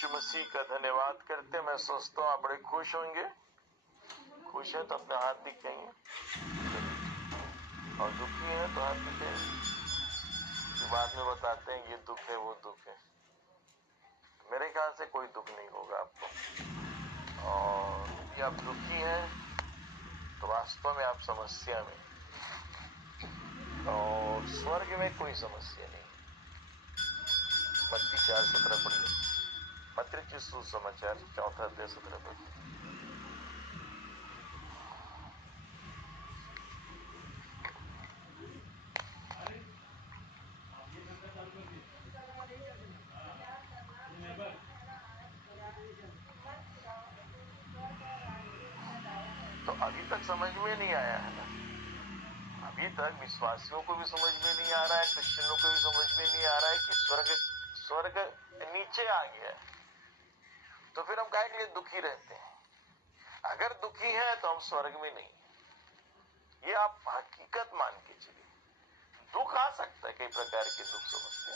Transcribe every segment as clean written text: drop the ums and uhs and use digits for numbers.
यीशु मसीह का धन्यवाद करते। मैं सोचता हूँ आप बड़े खुश होंगे। खुश है तो अपने हाथ दिखाएंगे, और दुखी है तो हाथ दिखाएंगे। बाद में बताते हैं ये दुख है वो दुख है। मेरे ख्याल से कोई दुख नहीं होगा आपको। और यदि आप दुखी हैं तो वास्तव में आप समस्या में, और स्वर्ग में कोई समस्या नहीं। मत्ती 4:17 पढ़िए। मत्ती सुसमाचार 4:17 पढ़िए। तो अभी तक समझ में नहीं आया है ना। अभी तक विश्वासियों को भी समझ में नहीं आ रहा है, क्रिश्चियनों को भी समझ में नहीं आ रहा है कि स्वर्ग नीचे आ गया है। तो फिर हम काहे के लिए दुखी रहते हैं? अगर दुखी है तो हम स्वर्ग में नहीं। ये आप हकीकत मान के चलिए। दुख आ सकता है, कई प्रकार के दुख समस्या,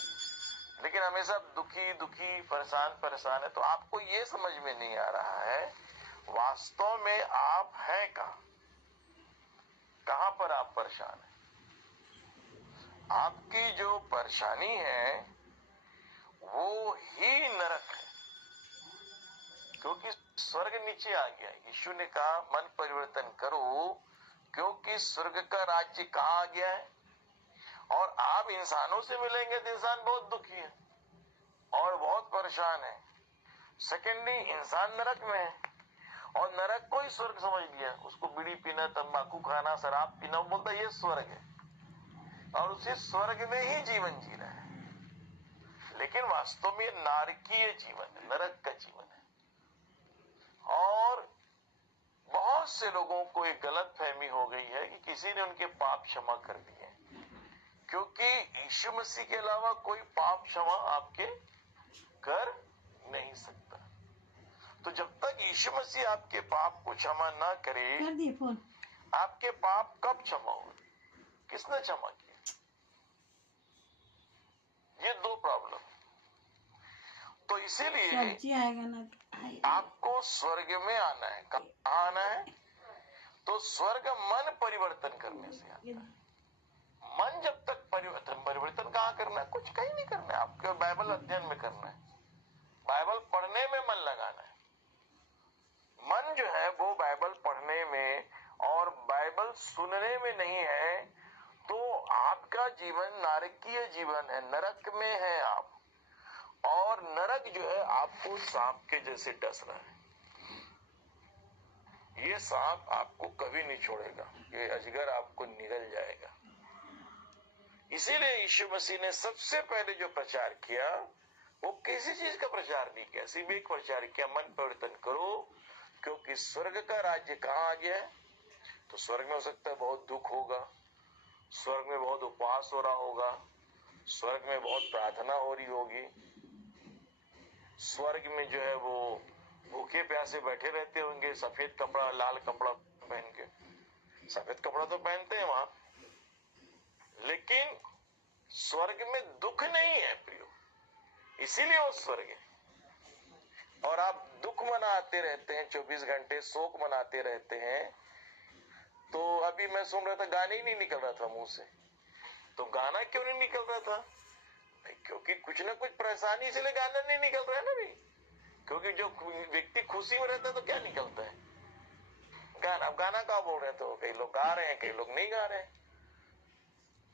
लेकिन हमेशा दुखी परेशान है। तो आपको ये समझ में नहीं आ रहा है वास्तव में आप हैं कहां पर आप परेशान हैं। आपकी जो परेशानी है वो ही नरक है, क्योंकि स्वर्ग नीचे आ गया। यीशु ने कहा मन परिवर्तन करो, क्योंकि स्वर्ग का राज्य कहां आ गया है। और आप इंसानों से मिलेंगे तो इंसान बहुत दुखी है और बहुत परेशान है। सेकेंडली, इंसान नरक में है और नरक को ही स्वर्ग समझ लिया। उसको बीड़ी पीना, तंबाकू खाना, शराब पीना, वो बोलता है ये स्वर्ग है, और उसे स्वर्ग में ही जीवन जी रहा है। लेकिन वास्तव में नारकीय जीवन है, नरक का जीवन है। और बहुत से लोगों को एक गलत फहमी हो गई है कि किसी ने उनके पाप क्षमा कर दिए, क्योंकि यीशु मसीह के अलावा कोई पाप क्षमा आपके कर नहीं सकता। तो जब तक यीशु मसीह आपके पाप को क्षमा ना करे, आपके पाप कब क्षमा होंगे? किसने क्षमा किया? ये दो प्रॉब्लम। तो इसीलिए आपको स्वर्ग में आना है। कहाँ आना है? तो स्वर्ग मन परिवर्तन करने से आता है। मन जब तक परिवर्तन कहाँ करना है? कुछ कहीं नहीं करना है। आपके बाइबल अध्ययन में करना है, बाइबल पढ़ने में मन लगाना है। मन जो है वो बाइबल पढ़ने में और बाइबल सुनने में नहीं है, तो आपका जीवन नारकीय जीवन है, नरक में है आप। और नरक जो है आपको सांप के जैसे डस रहा है। ये सांप आपको कभी नहीं छोड़ेगा, ये अजगर आपको निगल जाएगा। इसीलिए यीशु मसीह ने सबसे पहले जो प्रचार किया वो किसी चीज का प्रचार नहीं किया, सिर्फ एक प्रचार किया, मन परिवर्तन करो, क्योंकि स्वर्ग का राज्य कहाँ आ गया है। तो स्वर्ग में हो सकता है बहुत दुख होगा, स्वर्ग में बहुत उपवास हो रहा होगा, स्वर्ग में बहुत प्रार्थना हो रही होगी, स्वर्ग में जो है वो भूखे प्यासे बैठे रहते होंगे, सफेद कपड़ा लाल कपड़ा पहन के। सफेद कपड़ा तो पहनते हैं वहां, लेकिन स्वर्ग में दुख नहीं है प्रियो, इसीलिए वो स्वर्ग है। और आप दुख मनाते रहते हैं, 24 घंटे शोक मनाते रहते हैं। तो अभी मैं सुन रहा था, गाने ही नहीं निकल रहा था मुंह से। तो गाना क्यों नहीं निकल रहा था? क्योंकि कुछ ना कुछ परेशानी, इसलिए गाना नहीं निकल रहा है ना भी। क्योंकि जो व्यक्ति खुशी में रहता है तो क्या निकलता है? गाना। अब गाना का बोल रहे हैं तो कई लोग गा रहे हैं, कई लोग नहीं गा रहे हैं।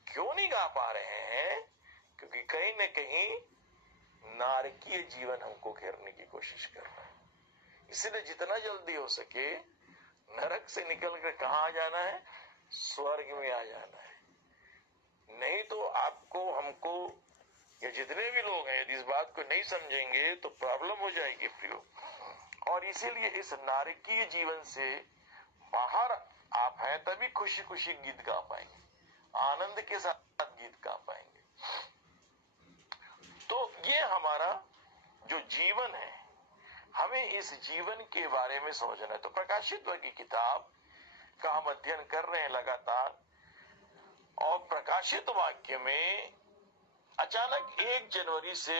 क्यों नहीं गा पा रहे हैं? क्योंकि कहीं ना कहीं नारकीय जीवन हमको घेरने की कोशिश कर रहा है। इसलिए जितना जल्दी हो सके नरक से निकल कर कहाँ आ जाना है? स्वर्ग में आ जाना है। नहीं तो आपको, हमको, या जितने भी लोग हैं, यदि इस बात को नहीं समझेंगे तो प्रॉब्लम हो जाएगी प्रियो। और इसीलिए इस नारकीय जीवन से बाहर आप हैं, तभी खुशी खुशी गीत गा पाएंगे, आनंद के साथ गीत गा पाएंगे। तो ये हमारा जो जीवन है, हमें इस जीवन के बारे में समझना है। तो प्रकाशित वाक्य की किताब का हम अध्ययन कर रहे हैं लगातार, और प्रकाशित वाक्य में अचानक 1 जनवरी से